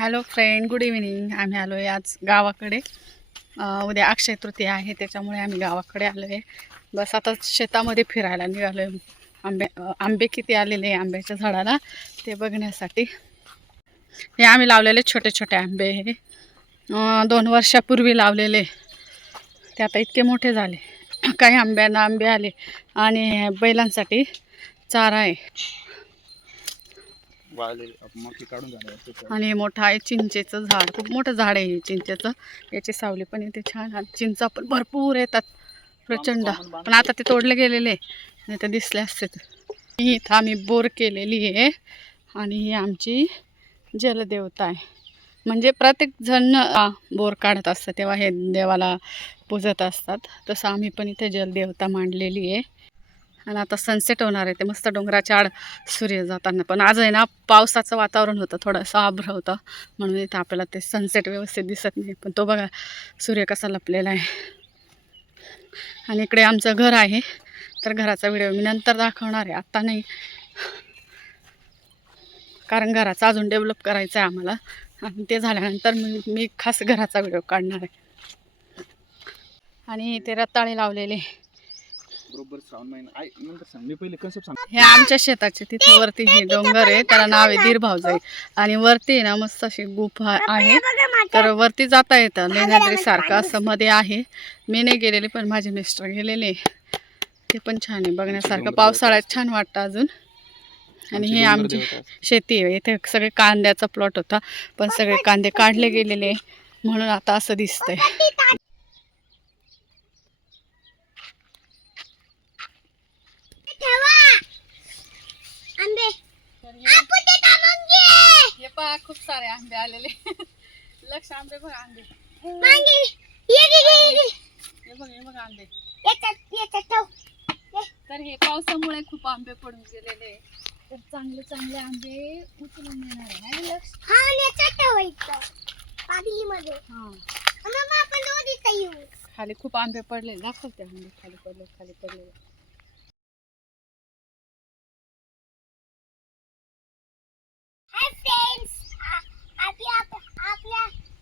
Hello friend good evening आम्ही आलो आहे आज गावाकडे. उद्या अक्षय तृतीया आहे त्याच्यामुळे आम्ही गावाकडे आलो आहे बस आता शेतामध्ये फिरायला निघालो आहे आंबे आंबे किती आलेले आहे आंब्याच्या झाडाला ते बघण्यासाठी. हे आम्ही लावलेले छोटे छोटे आंबे हे. दोन वर्षापूर्वी लावलेले. ते आता इतके मोठे झाले. काही आंब्यांना आंबे आले. आणि बैलांसाठी चारा आहे. वाळले काढून आणि मोठं आहे चिंचेचं झाड. खूप मोठं झाड आहे हे चिंचेचं. याची सावली पण येते छान आणि चिंचा पण भरपूर येतात. प्रचंड. पण आता ते तोडले गेलेले नाही तर दिसले असते तर. ही इथं आम्ही बोर केलेली आहे. आणि ही आमची जलदेवता आहे. म्हणजे प्रत्येक जण बोर काढत असतं तेव्हा हे देवाला पूजत असतात. तसं आम्ही पण इथे जलदेवता मांडलेली आहे. आणि आता सनसेट होणार आहे. ते मस्त डोंगराच्या आड सूर्य जाताना. पण आज आहे ना पावसाचं वातावरण होतं थोडंसं आभ्र होतं. म्हणून इथं आपल्याला ते सनसेट व्यवस्थित दिसत नाही. पण तो बघा सूर्य कसा लपलेला आहे. आणि इकडे आमचं घर आहे. तर घराचा व्हिडिओ मी नंतर दाखवणार आहे. आत्ता नाही. कारण घराचा अजून डेव्हलप करायचं आहे आम्हाला. आणि ते झाल्यानंतर मी मी खास घराचा व्हिडिओ काढणार आहे. आणि ते रताळे लावलेले. बरोबर श्रावण महिना. आई नंतर सांग. मी पहिले सांग. हे आमच्या शेताचे तिथे वरती हे डोंगर आहे त्याला नाव आहे दीर भाऊजाई आणि वरती आहे ना मस्त अशी गुफा आहे. तर वरती जाता येतं. लेण्याद्री सारखं असं मध्ये आहे. मी नाही गेलेले पण माझे मिस्टर गेलेले ते पण छान आहे. बघण्यासारखं. पावसाळ्यात छान वाटतं अजून. आणि हे आमची शेती आहे. इथे सगळे कांद्याचा प्लॉट होता. पण सगळे कांदे काढले गेलेले म्हणून आता असं दिसतंय. हे पहा खूप सारे आंबे आलेले. लक्ष आंबे बघ आंबे. हे बघ हे बघ आंबे. तर हे पावसामुळे खूप आंबे पडून गेलेले तर चांगले चांगले आंबे उचलून येणार आहे है लक्ष? हा खाली खूप आंबे पडले दाखवते आंबे खाली पडले खाली पडले आपल्या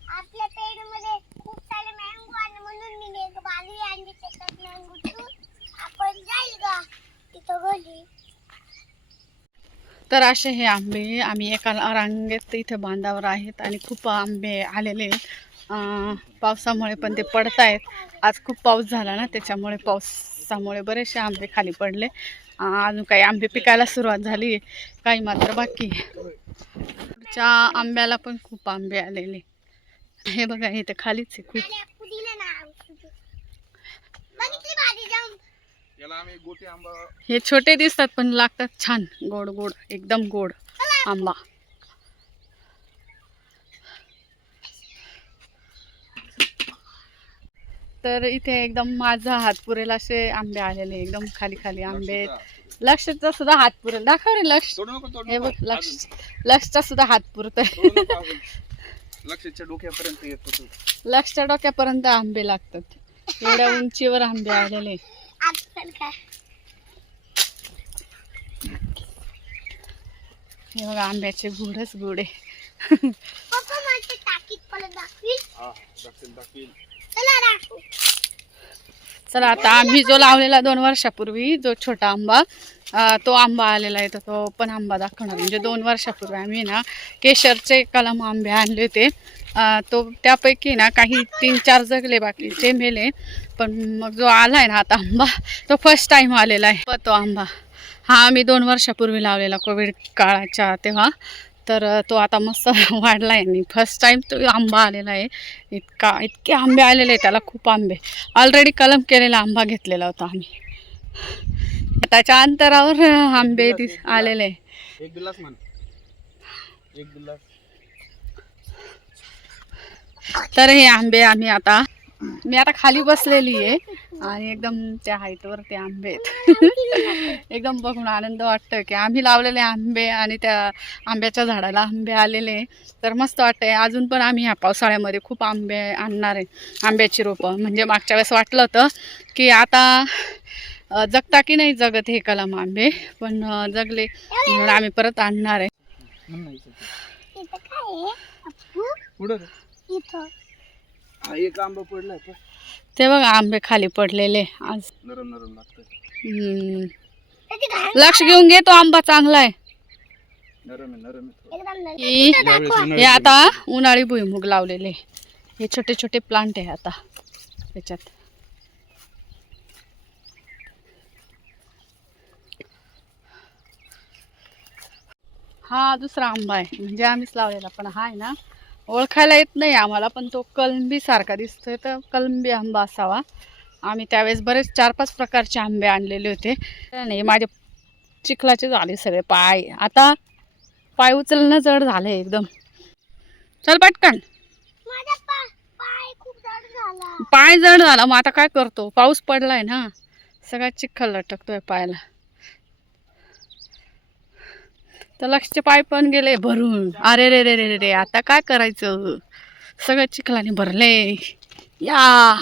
आपल्या पेडमध्ये खूप सारे मँगो आणि म्हणून मी एक बाली त्याच्यात आपण जाईल का? तिथं गेली तर असे हे आंबे आम्ही एका रांगेत इथे बांधावर आहेत आणि खूप आंबे आलेले आहेत. पावसामुळे पण ते पडत आहेत आज खूप पाऊस झाला ना त्याच्यामुळे पावसामुळे बरेचसे आंबे खाली पडले. अजून काही आंबे पिकायला सुरुवात झाली काही मात्र बाकी. पुढच्या आंब्याला पण खूप आंबे आलेले हे बघा इथे खालीच आहे. खूप आणि आपण दिलं ना औषध. बघितली भाजी जाऊन याला आम्ही गोटी आंबा हे छोटे दिसतात पण लागतात छान. गोड गोड एकदम गोड आंबा. तर इथे एकदम माझा हात पुरेल असे आंबे आलेले एकदम खाली खाली आंबे. आहेत. लक्षचा सुद्धा हात पुरेल. दाखव रे लक्ष. तोडू नको तोडू हे नको. बघ लक्ष लक्षचा सुद्धा हात तोडू नको अजून. लक्षच्या डोक्यापर्यंत येतो तू लक्षच्या डोक्यापर्यंत आंबे लागतात. एवढ्या उंचीवर आंबे आलेले. हे बघा आंब्याचे गुडच गुडे हा दाखवील चला आता आम्ही जो लावलेला दोन वर्षापूर्वी जो छोटा आंबा तो आंबा आलेला आहे तर तो पण आंबा दाखवणार. म्हणजे दोन वर्षापूर्वी आम्ही ना केशरचे कलम आंबे आणले होते. तो त्यापैकी ना काही तीन चार जगले बाकीचे मेले. पण मग जो आला आहे ना आता आंबा तो फर्स्ट टाईम आलेला आहे. तो आंबा हा आम्ही दोन वर्षापूर्वी लावलेला कोविड काळाच्या तेव्हा. तर तो आता मस्त वाढला आहे आणि फर्स्ट टाईम तो आंबा आलेला आहे. इतका इतके आंबे आलेले आहे त्याला खूप आंबे. ऑलरेडी कलम केलेला आंबा घेतलेला होता आम्ही. त्याच्या अंतरावर आंबे दिस आलेले. एक गिलास म्हण. एक गिलास. तर हे आंबे आम्ही आता मी आता खाली बसलेली आहे आणि एकदम त्या हाईटवर ते आंबे आहेत. एकदम बघून आनंद वाटतं की आम्ही लावलेले आंबे आणि त्या आंब्याच्या झाडाला आंबे आलेले तर मस्त वाटतंय. अजून पण आम्ही ह्या पावसाळ्यामध्ये खूप आंबे आणणार आहे. आंब्याची रोपं. म्हणजे मागच्या वेळेस वाटलं होतं की आता जगता की नाही जगत हे कलम आंबे पण जगले म्हणून आम्ही परत आणणार आहे. म्हण ना इथं. इथं काय आहे? पुढं रे. इथं. हा एक आंबा पडलाय पण ते बघा आंबे खाली पडलेले. आज नरम नरम लक्ष घेऊन घे तो आंबा चांगला आहे. ही आता उन्हाळी भुईमुग लावलेले. हे छोटे छोटे प्लांट आहे आता. त्याच्यात हा दुसरा आंबा आहे. म्हणजे आम्हीच लावलेला पण हा आहे ना ओळखायला येत नाही आम्हाला पण तो कलंबी सारखा दिसतोय. तर कलंबी आंबा असावा. आम्ही त्यावेळेस बरेच चार पाच प्रकारचे आंबे आणलेले होते. नाही माझे चिखलाचे झाले सगळे पाय. आता पाय उचलणं जड झालंय एकदम. चल पटकन. पाय जड झाला. पाय जड झाला. मग आता काय करतो? पाऊस पडलाय ना. सगळा चिखल लटकतोय पायाला. तर लक्षचे पाय पण गेले भरून. अरे रे रे रे रे रे आता काय करायचं? सगळं चिखलाने भरले. या.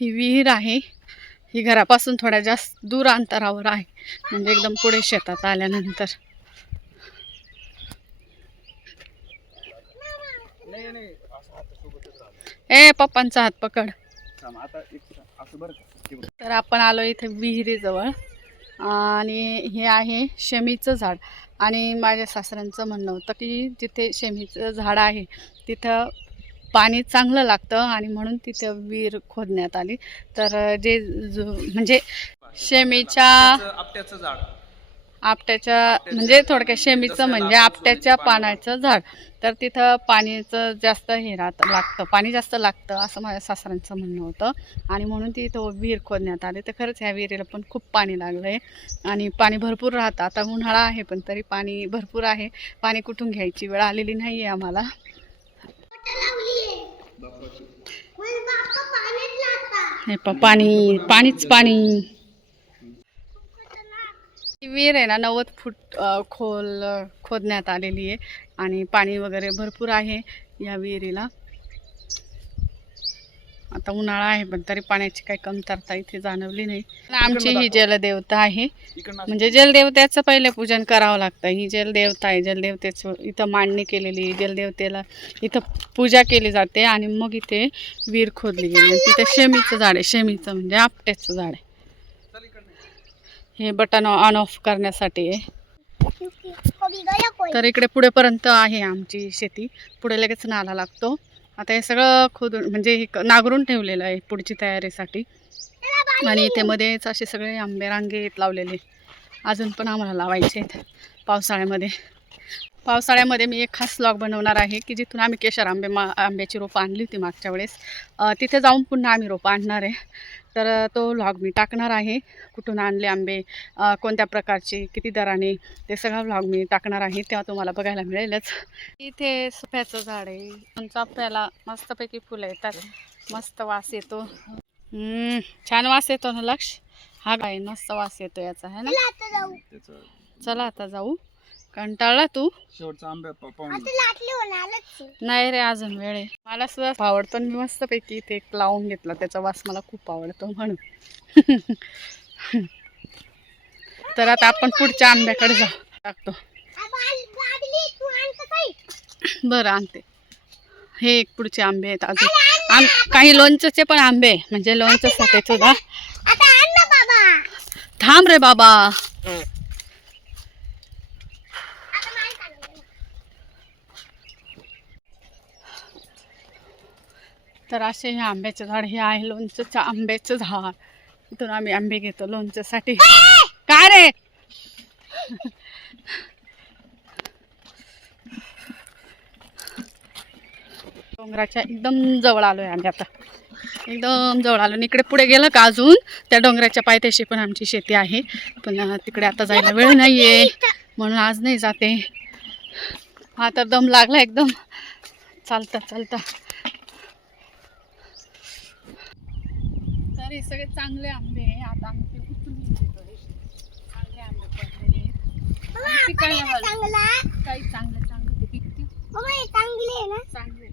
ही विहीर आहे. ही घरापासून थोड्या जास्त दूर अंतरावर आहे. म्हणजे एकदम पुढे शेतात आल्यानंतर. ए पप्पांचा हात पकड. तर आपण आलो इथे विहिरीजवळ. आणि हे आहे शेमीचं झाड. आणि माझ्या सासऱ्यांचं म्हणणं होतं की जिथे शेमीचं झाड आहे तिथं पाणी चांगलं लागतं आणि म्हणून तिथं विहीर खोदण्यात आली. तर जे जो म्हणजे शेमीच्या आपट्याचं झाड. आपट्याच्या म्हणजे थोडक्यात शेमीचं म्हणजे आपट्याच्या पानाचं झाड. तर तिथं पाण्याचं जास्त हे राहतं लागतं. पाणी जास्त लागतं असं माझ्या सासऱ्यांचं म्हणणं होतं. आणि म्हणून ती इथं विहीर खोदण्यात आली. तर खरंच ह्या विहिरीला पण खूप पाणी लागलं आहे आणि पाणी भरपूर राहतं. आता उन्हाळा आहे पण तरी पाणी भरपूर आहे. पाणी कुठून घ्यायची? वेळ आलेली नाही आहे आम्हाला. हे प पाणी पाणीच पाणी. विहीर आहे ना नव्वद फूट खोल खोदण्यात आलेली आहे आणि पाणी वगैरे भरपूर आहे या विहिरीला. आता उन्हाळा आहे पण तरी पाण्याची काही कमतरता इथे जाणवली नाही. आमची ही जलदेवता आहे. म्हणजे जलदेवत्याचं पहिले पूजन करावं लागतं. ही जलदेवता आहे जलदेवतेचं इथं मांडणी केलेली आहे. जलदेवतेला इथं पूजा केली जाते आणि मग इथे विहीर खोदली गेली. तिथे शेमीचं झाड आहे. शेमीचं म्हणजे आपट्याचं झाड आहे. हे बटन ऑन ऑफ करण्यासाठी. आहे तर इकडे पुढेपर्यंत आहे आमची शेती. पुढे लगेच नाला लागतो. आता हे सगळं खोदून म्हणजे नागरून नांगरून ठेवलेलं आहे पुढची तयारीसाठी. आणि इथे मध्येच असे सगळे आंबे रांगेत लावलेले. अजून पण आम्हाला लावायचे आहेत पावसाळ्यामध्ये. पावसाळ्यामध्ये मी एक खास लॉग बनवणार आहे की जिथून आम्ही केशर आंबे मा आंब्याची रोपं आणली होती मागच्या वेळेस. तिथे जाऊन पुन्हा आम्ही रोपं आणणार आहे. तर तो लॉग मी टाकणार आहे. कुठून आणले आंबे कोणत्या प्रकारचे किती दराने ते सगळा व्लॉग मी टाकणार आहे. तेव्हा तुम्हाला बघायला मिळेलच. इथे सुफ्याचं झाड आहे. पण चाफ्याला मस्तपैकी फुलं येतात. मस्त वास येतो. हम्म, छान वास येतो ना लक्ष? हा काय मस्त वास येतो याचा है ना? चला आता जाऊ. कंटाळला तू? शेवटचा आंबा होणारच नाही रे अजून वेळ आहे. मला सुद्धा आवडतो आणि मी मस्तपैकी इथे एक लावून घेतला. त्याचा वास मला खूप आवडतो म्हणून. तर आता आपण पुढच्या आंब्याकडे जाऊ टाकतो. बरं आणते. हे एक पुढचे आंबे आहेत अजून. आम काही लोणच्याचे पण आंबे. म्हणजे लोणच्यासाठी सुद्धा थांब रे बाबा आता नाही सांगितलं. तर असे हे आंब्याचे झाड हे आहे लोणचं आंब्याचं झाड. इथून आम्ही आंबे घेतो लोणच्यासाठी. काय रे? डोंगराच्या एकदम जवळ आलोय आम्ही आता. एकदम जवळ आलो. आणि इकडे पुढे गेलं का अजून? त्या डोंगराच्या पायथ्याशी पण आमची शेती आहे. पण तिकडे आता जायला वेळ नाहीये. म्हणून आज नाही जाते. हा तर दम लागला एकदम. चालता चालता. हे सगळे चांगले आंबे आता आम्ही ते उचलून चांगले आंबे पडलेले आहेत. काही चांगले चांगले ते पिकतील चांगले ना. चांगले.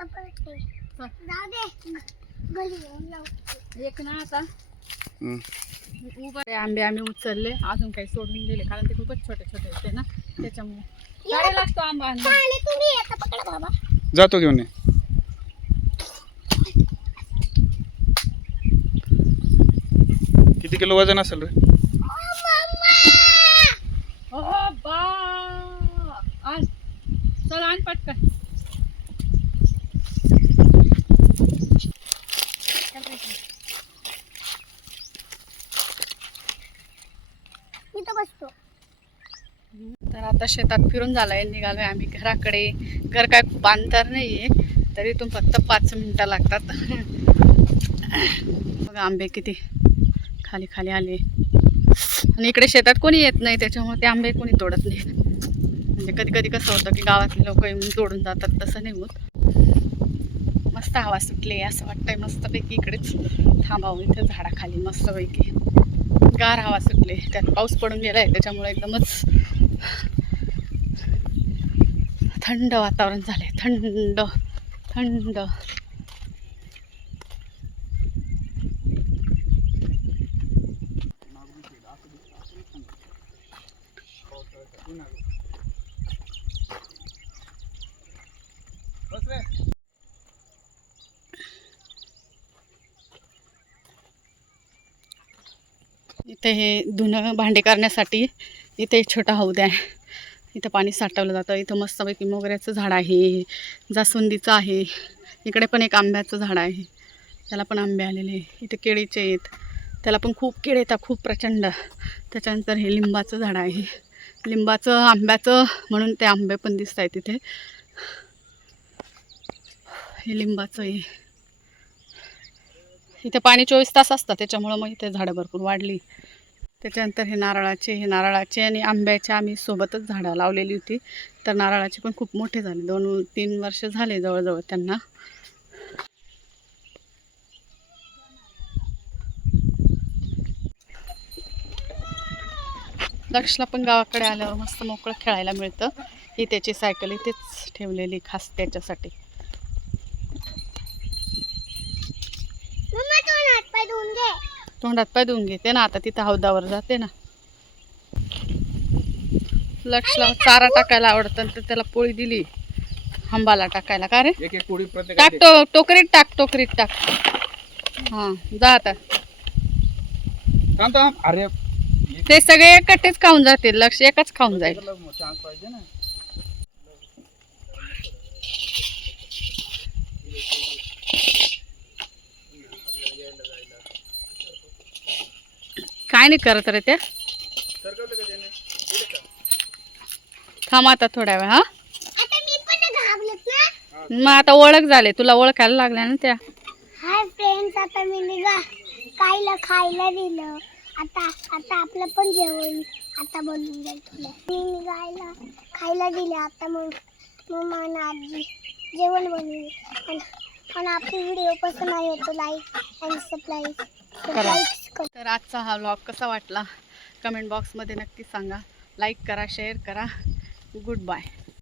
आता एक ना उभे आंबे आम्ही उचलले. अजून काही सोडून दिले कारण ते खूपच छोटे छोटे होते ना. त्याच्यामुळे लागतो आंबा जातो घेऊन किलो वजन असेल रे. पटकन. तर आता शेतात फिरून झालाय निघालोय आम्ही घराकडे. घर काय खूप अंतर नाहीये तरी तुम फक्त पाच मिनिटं लागतात. बघा आंबे किती खाली खाली आले. आणि इकडे शेतात कोणी येत नाही त्याच्यामुळे ते आंबे कोणी तोडत नाही म्हणजे कधी कधी कसं होतं की गावातले लोक येऊन तोडून जातात तसं नाही होत. मस्त हवा सुटली असं वाटतंय मस्तपैकी इकडेच थांबावं इथं झाडाखाली मस्तपैकी. गार हवा सुटली त्यात पाऊस पडून गेलाय त्याच्यामुळे एकदमच थंड वातावरण झालंय थंड थंड. इथे हे धुणं भांडे करण्यासाठी इथे एक छोटा हौद आहे. इथं पाणी साठवलं जातं. इथं मस्तपैकी मोगऱ्याचं झाड आहे. जास्वंदीचं आहे. इकडे पण एक आंब्याचं झाड आहे. त्याला पण आंबे आलेले इथे केळीचे आहेत. त्याला पण खूप केळे येतात. खूप प्रचंड. त्याच्यानंतर हे लिंबाचं झाड आहे. लिंबाचं आंब्याचं म्हणून ते आंबे पण दिसत आहेत तिथे हे लिंबाचं आहे. इथे पाणी चोवीस तास असतं त्याच्यामुळं मग इथे झाडं भरपूर वाढली. त्याच्यानंतर हे नारळाचे हे नारळाचे आणि आंब्याचे आम्ही सोबतच झाडं लावलेली होती. तर नारळाचे पण खूप मोठे झाले दोन तीन वर्ष झाले जवळजवळ त्यांना. दक्षला पण गावाकडे आल्यावर मस्त मोकळं खेळायला मिळतं. ही त्याची सायकल इथेच ठेवलेली खास त्याच्यासाठी मम्मा तो हात पाय धुवून घे तोंडात पाय धुवून घेते ना आता तिथं हौदावर जाते ना. लक्षला चारा टाकायला आवडतं तर त्याला पोळी दिली. हंबाला टाकायला. का रे? टाक तो टोकरीत टाक टोकरीत टाक. हां जा आता. अरे ते सगळे एकटेच खाऊन जातील लक्ष एकच खाऊन जाईल. काय नाही करत रे ते. थांब आता थोड्या वेळ हा. पण मग आता ओळख झाले तुला ओळखायला लागल्या ना त्या. हाय फ्रेंड्स आता मी निघा. कायला खायला दिलं. आता आता आपलं पण जेवण. आता बनवून जाईल तुला. मी निघायला खायला दिलं आता मग. मम्मा आणि आजी जेवण बनवून आणि आणि आपली व्हिडिओ पसंत आली तर लाईक आणि सबस्क्राईब करा. करा. तर आजचा हा व्लॉग कसा वाटला? कमेंट बॉक्समध्ये नक्की सांगा. लाईक करा शेअर करा. Good bye